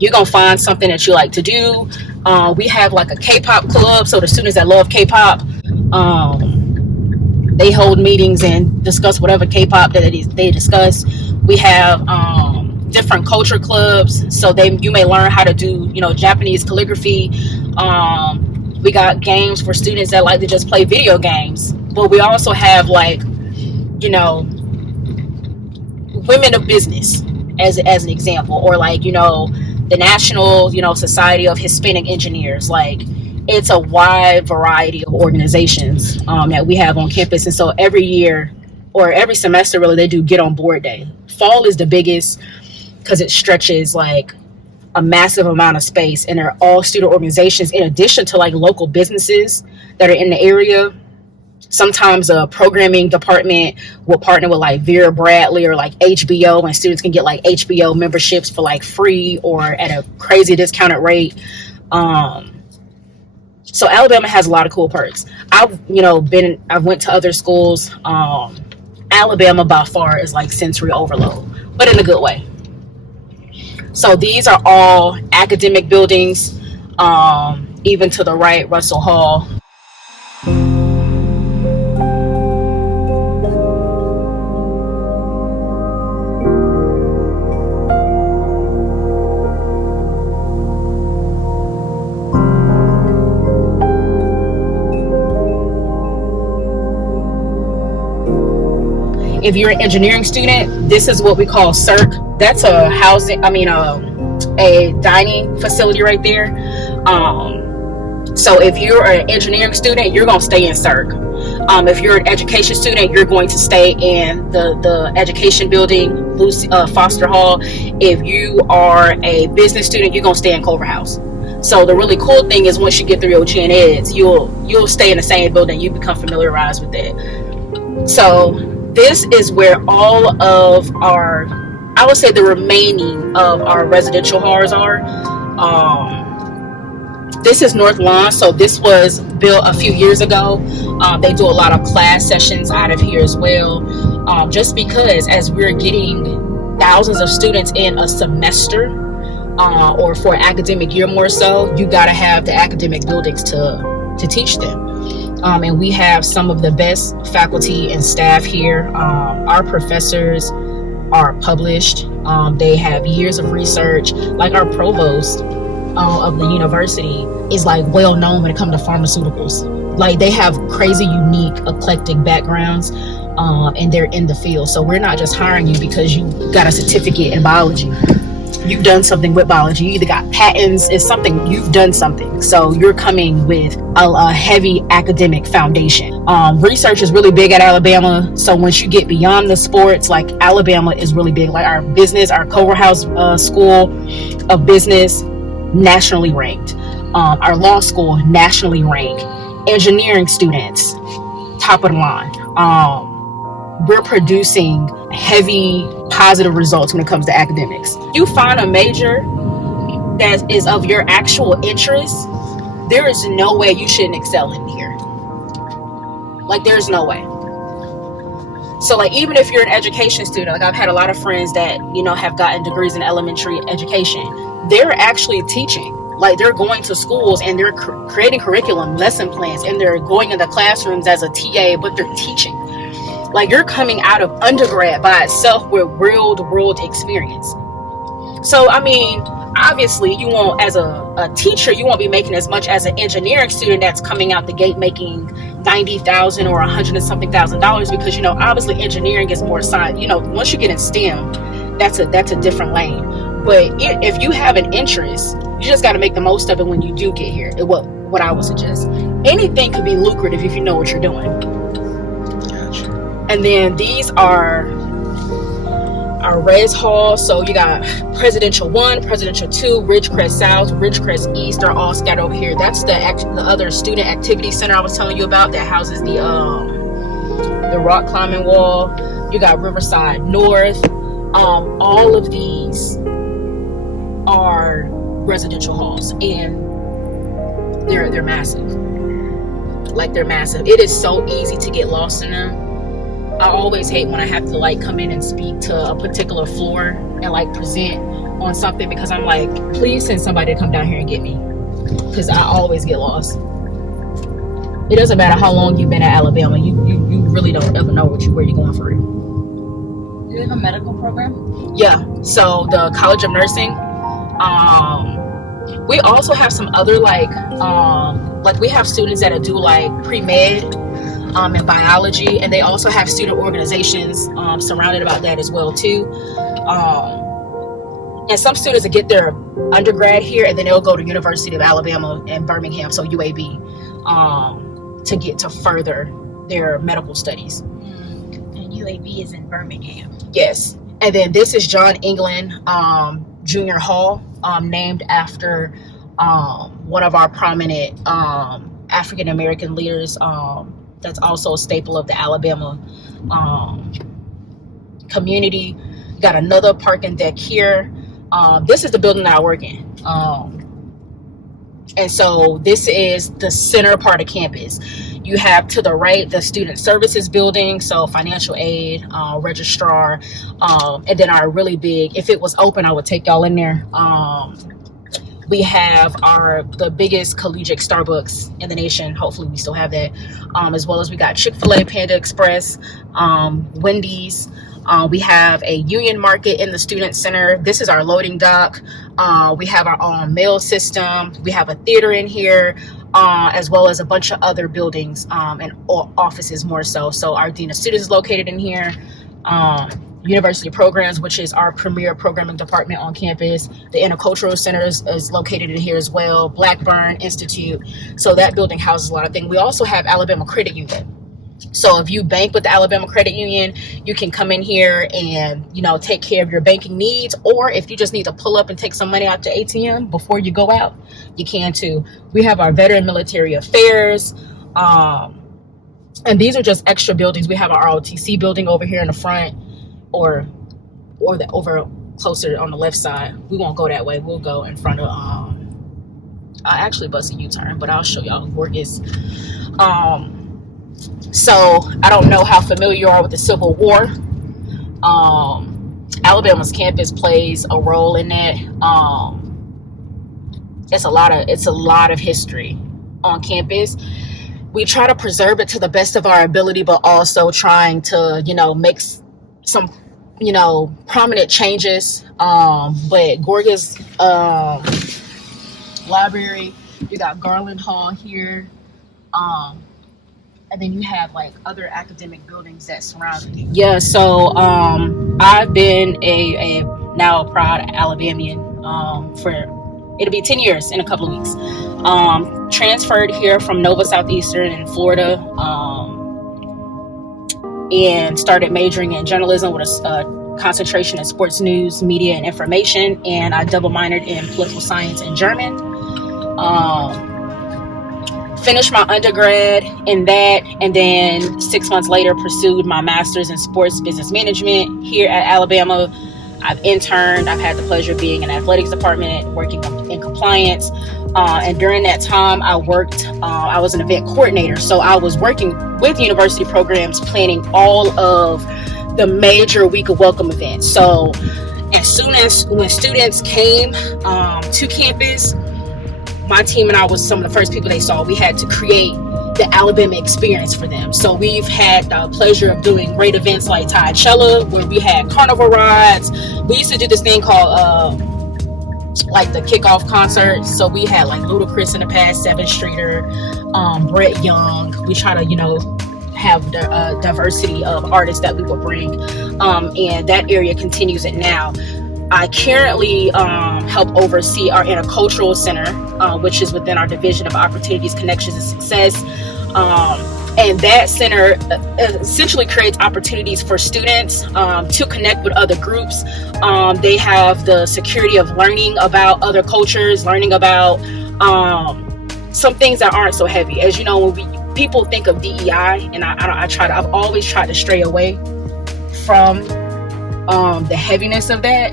You're going to find something that you like to do. We have like a K-pop club. So the students that love K-pop, they hold meetings and discuss whatever K-pop that they discuss. We have different culture clubs. So you may learn how to do, you know, Japanese calligraphy. We got games for students that like to just play video games. But we also have, like, you know, women of business as an example, or like, you know, the National, you know, Society of Hispanic Engineers. Like, it's a wide variety of organizations that we have on campus. And so every year, or every semester really, they do Get On Board Day. Fall is the biggest because it stretches like a massive amount of space, and they're all student organizations in addition to like local businesses that are in the area. Sometimes a programming department will partner with like Vera Bradley or like HBO, and students can get like HBO memberships for like free or at a crazy discounted rate. So Alabama has a lot of cool perks. I've went to other schools. Alabama by far is like sensory overload, but in a good way. So these are all academic buildings. Even to the right, Russell Hall. If you're an engineering student, this is what we call CERC. That's a dining facility right there. So if you're an engineering student, you're going to stay in CERC. If you're an education student, you're going to stay in the education building, Foster Hall. If you are a business student, you're going to stay in Culver House. So the really cool thing is once you get through your gen eds, you'll stay in the same building. You become familiarized with that. So this is where all of our, I would say the remaining of our residential halls are. This is North Lawn, so this was built a few years ago. They do a lot of class sessions out of here as well, just because as we're getting thousands of students in a semester, or for an academic year more so, you got to have the academic buildings to teach them. And we have some of the best faculty and staff here. Our professors are published. They have years of research. Like our provost of the university is like well known when it comes to pharmaceuticals. Like they have crazy, unique, eclectic backgrounds, and they're in the field. So we're not just hiring you because you got a certificate in biology. You've done something with biology. You either got patents, it's something, you've done something. So you're coming with a heavy academic foundation. Research is really big at Alabama. So once you get beyond the sports, like Alabama is really big. Like our business, our Culver House School of Business, nationally ranked. Our law school, nationally ranked. Engineering students, top of the line. We're producing heavy positive results when it comes to academics. You find a major that is of your actual interest, there is no way you shouldn't excel in here. Like there's no way. So like even if you're an education student, like I've had a lot of friends that, you know, have gotten degrees in elementary education, they're actually teaching. Like they're going to schools and they're creating curriculum, lesson plans, and they're going into classrooms as a TA, but they're teaching. Like you're coming out of undergrad by itself with real world experience. So, I mean, obviously you won't, as a teacher, you won't be making as much as an engineering student that's coming out the gate making $90,000 or $100 and something thousand because, you know, obviously engineering is more science. You know, once you get in STEM, that's a different lane. But if you have an interest, you just got to make the most of it when you do get here. What I would suggest. Anything could be lucrative if you know what you're doing. And then these are our res halls. So you got Presidential 1, Presidential 2, Ridgecrest South, Ridgecrest East are all scattered over here. That's the other student activity center I was telling you about that houses the rock climbing wall. You got Riverside North. All of these are residential halls, and they're massive. Like they're massive. It is so easy to get lost in them. I always hate when I have to like come in and speak to a particular floor and like present on something because I'm like, please send somebody to come down here and get me, because I always get lost. It doesn't matter how long you've been at Alabama, you really don't ever know where you're going for it. Do you have a medical program? Yeah, so the College of Nursing. We also have some other like we have students that do like pre-med in biology, and they also have student organizations surrounded about that as well too. And some students that get their undergrad here and then they'll go to University of Alabama in Birmingham, so UAB, to get to further their medical studies. And UAB is in Birmingham. Yes. And then this is John England Junior Hall, named after one of our prominent African American leaders. That's also a staple of the Alabama community. Got another parking deck here. This is the building that I work in. And so this is the center part of campus. You have to the right the student services building, so financial aid, registrar, and then our really big, if it was open, I would take y'all in there. We have the biggest collegiate Starbucks in the nation. Hopefully we still have that. As well as we got Chick-fil-A, Panda Express, Wendy's. We have a Union Market in the Student Center. This is our loading dock. We have our own mail system. We have a theater in here, as well as a bunch of other buildings and offices more so. So our Dean of Students is located in here. University Programs, which is our premier programming department on campus. The Intercultural Center is located in here as well. Blackburn Institute. So that building houses a lot of things. We also have Alabama Credit Union. So if you bank with the Alabama Credit Union, you can come in here and, you know, take care of your banking needs. Or if you just need to pull up and take some money out the ATM before you go out, you can too. We have our Veteran Military Affairs. And these are just extra buildings. We have our ROTC building over here in the front, or the over closer on the left side. We won't go that way. We'll go in front of I actually bust a U-turn, but I'll show y'all where it is. So I don't know how familiar you are with the Civil War. Alabama's campus plays a role in that. It's a lot of history on campus. We try to preserve it to the best of our ability, but also trying to, you know, make some, you know, prominent changes. But Gorgas Library, you got Garland Hall here, and then you have like other academic buildings that surround it. Yeah, so I've been a now a proud Alabamian for it'll be 10 years in a couple of weeks. Transferred here from Nova Southeastern in Florida, and started majoring in journalism with a concentration in sports news, media, and information. And I double minored in political science and German. Finished my undergrad in that, and then 6 months later pursued my master's in sports business management here at Alabama. I've interned. I've had the pleasure of being in the athletics department, working in compliance. And during that time, I worked, I was an event coordinator. So I was working with university programs, planning all of the major week of welcome events. So as soon as when students came to campus, my team and I was some of the first people they saw. We had to create the Alabama experience for them. So we've had the pleasure of doing great events like Tidechella, where we had carnival rides. We used to do this thing called like the kickoff concert. So we had like Ludacris in the past, 7th Streeter, Brett Young. We try to, you know, have the diversity of artists that we would bring, and that area continues it now. I currently help oversee our intercultural center, which is within our division of opportunities, connections, and success. And that center essentially creates opportunities for students to connect with other groups. They have the security of learning about other cultures, learning about some things that aren't so heavy. As you know, when people think of DEI, and I've always tried to stray away from the heaviness of that.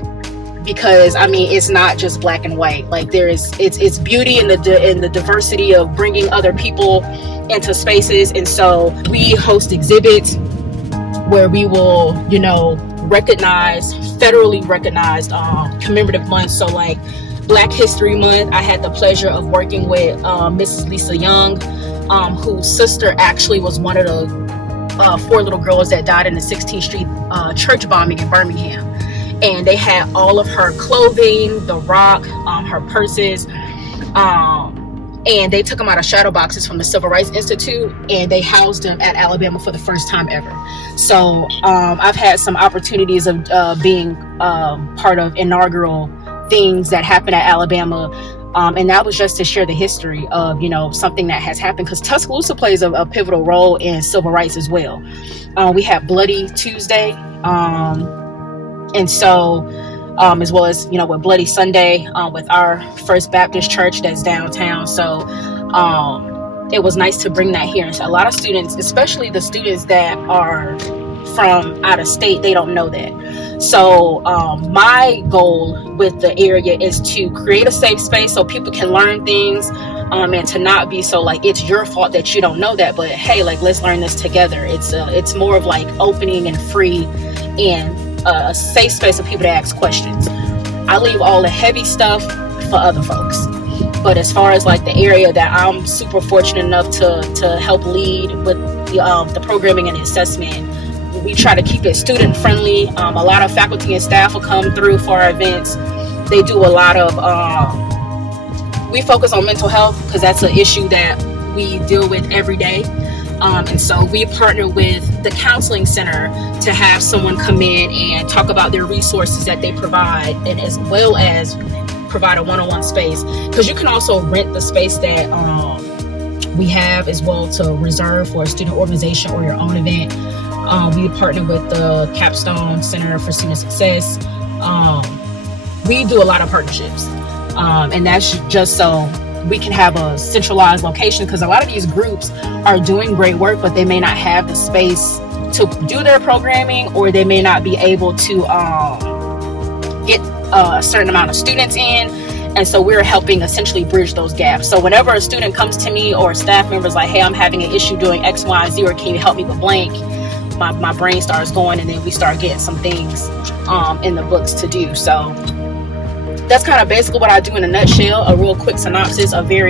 Because I mean, it's not just black and white. Like it's beauty in the diversity of bringing other people into spaces. And so we host exhibits where we will, you know, recognize federally recognized commemorative months. So like Black History Month, I had the pleasure of working with Mrs. Lisa Young, whose sister actually was one of the 4 little girls that died in the 16th Street church bombing in Birmingham. And they had all of her clothing, the rock, her purses, and they took them out of shadow boxes from the Civil Rights Institute, and they housed them at Alabama for the first time ever. So I've had some opportunities of being part of inaugural things that happened at Alabama, and that was just to share the history of, you know, something that has happened, because Tuscaloosa plays a pivotal role in civil rights as well. We have Bloody Tuesday. And so, as well as, you know, with Bloody Sunday, with our First Baptist Church that's downtown. So, it was nice to bring that here. And so a lot of students, especially the students that are from out of state, they don't know that. So, my goal with the area is to create a safe space so people can learn things, and to not be so like, it's your fault that you don't know that, but hey, like, let's learn this together. It's more of like opening and free and a safe space for people to ask questions. I leave all the heavy stuff for other folks, but as far as like the area that I'm super fortunate enough to help lead with the programming and assessment, we try to keep it student friendly. A lot of faculty and staff will come through for our events. They do a lot of we focus on mental health because that's an issue that we deal with every day. And so we partner with the counseling center to have someone come in and talk about their resources that they provide, and as well as provide a one-on-one space, because you can also rent the space that we have as well to reserve for a student organization or your own event. We partner with the Capstone Center for Student Success. We do a lot of partnerships, and that's just so we can have a centralized location, because a lot of these groups are doing great work, but they may not have the space to do their programming, or they may not be able to get a certain amount of students in. And so we're helping essentially bridge those gaps. So whenever a student comes to me or a staff member is like, hey, I'm having an issue doing X, Y, and Z, or can you help me with blank? My brain starts going, and then we start getting some things in the books to do. So that's kind of basically what I do in a nutshell. A real quick synopsis, I didn't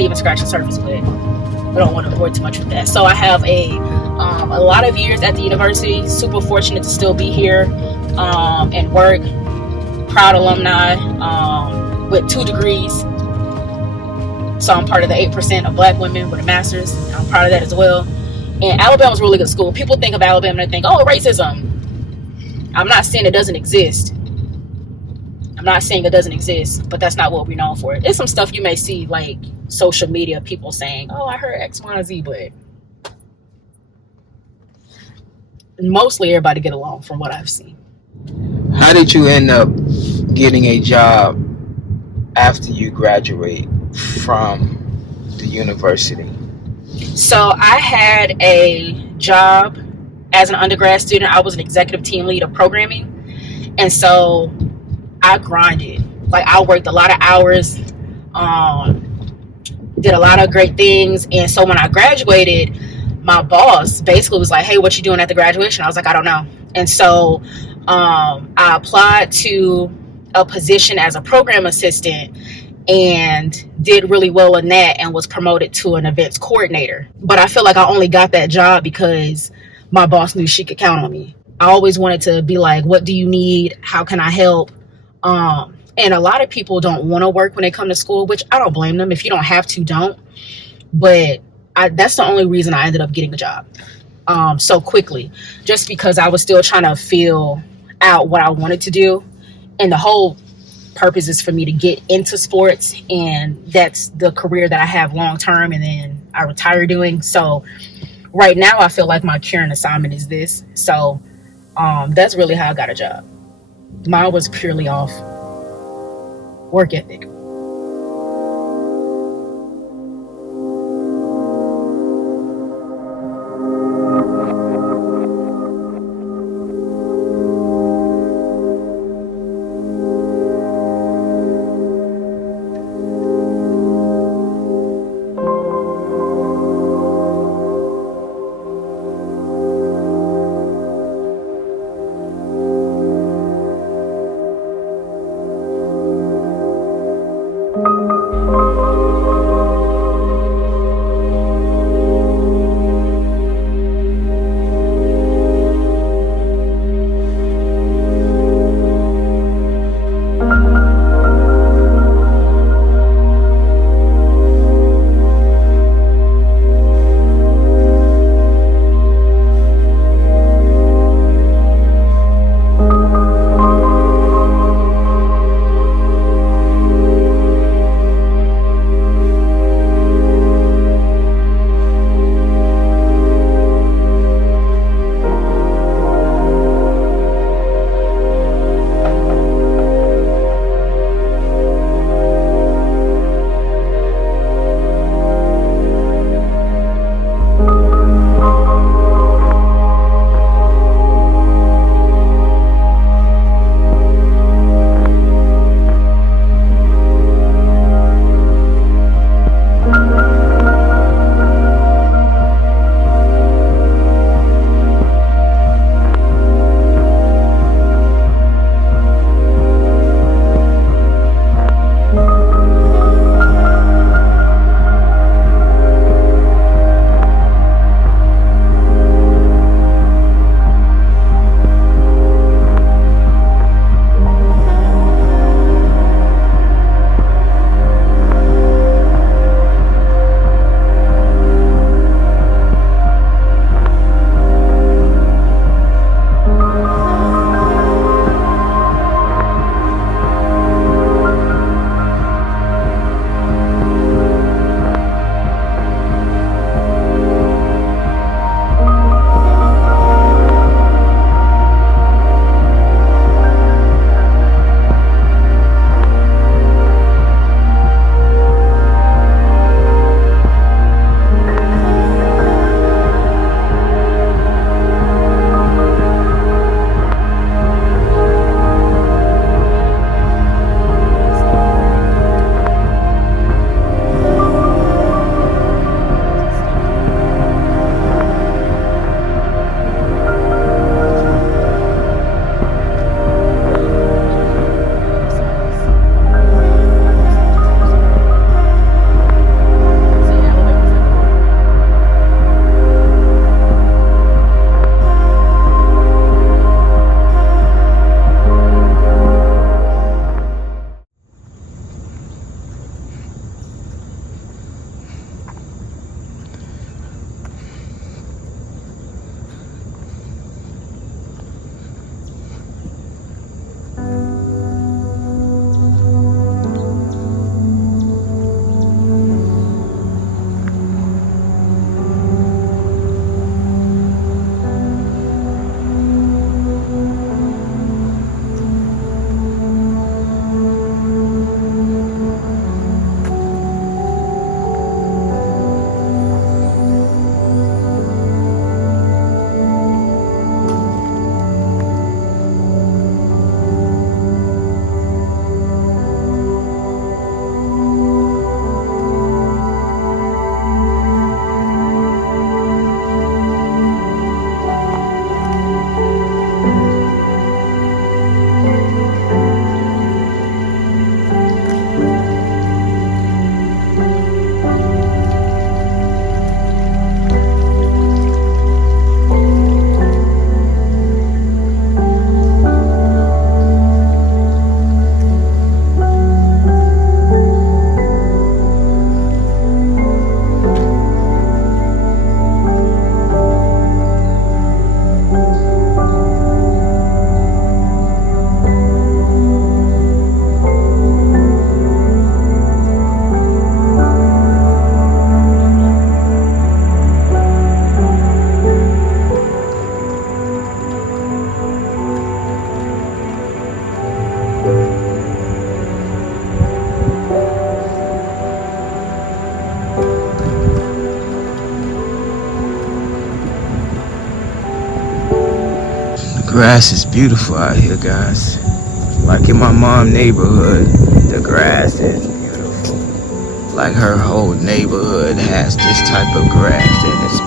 even scratch the surface, but I don't want to bore too much with that. So I have a lot of years at the university, super fortunate to still be here and work. Proud alumni with 2 degrees. So I'm part of the 8% of black women with a master's. I'm proud of that as well. And Alabama's a really good school. People think of Alabama and they think, oh, racism. I'm not saying it doesn't exist. But that's not what we're known for. It's some stuff you may see, like social media, people saying, oh, I heard X, Y, and Z, but mostly everybody get along from what I've seen. How did you end up getting a job after you graduate from the university? So I had a job as an undergrad student. I was an executive team lead of programming. And so I grinded. Like, I worked a lot of hours, did a lot of great things. And so when I graduated, my boss basically was like, hey, what you doing at the graduation? I was like, I don't know. And so I applied to a position as a program assistant and did really well in that, and was promoted to an events coordinator. But I feel like I only got that job because my boss knew she could count on me. I always wanted to be like, what do you need? How can I help? And a lot of people don't want to work when they come to school, which I don't blame them. If you don't have to, don't. But that's the only reason I ended up getting a job so quickly, just because I was still trying to feel out what I wanted to do. And the whole purpose is for me to get into sports, and that's the career that I have long term, and then I retire doing. So right now I feel like my current assignment is this. So that's really how I got a job. Mine was purely off work ethic. grass is beautiful out here, guys. Like in my mom's neighborhood, the grass is beautiful. Like her whole neighborhood has this type of grass, and it's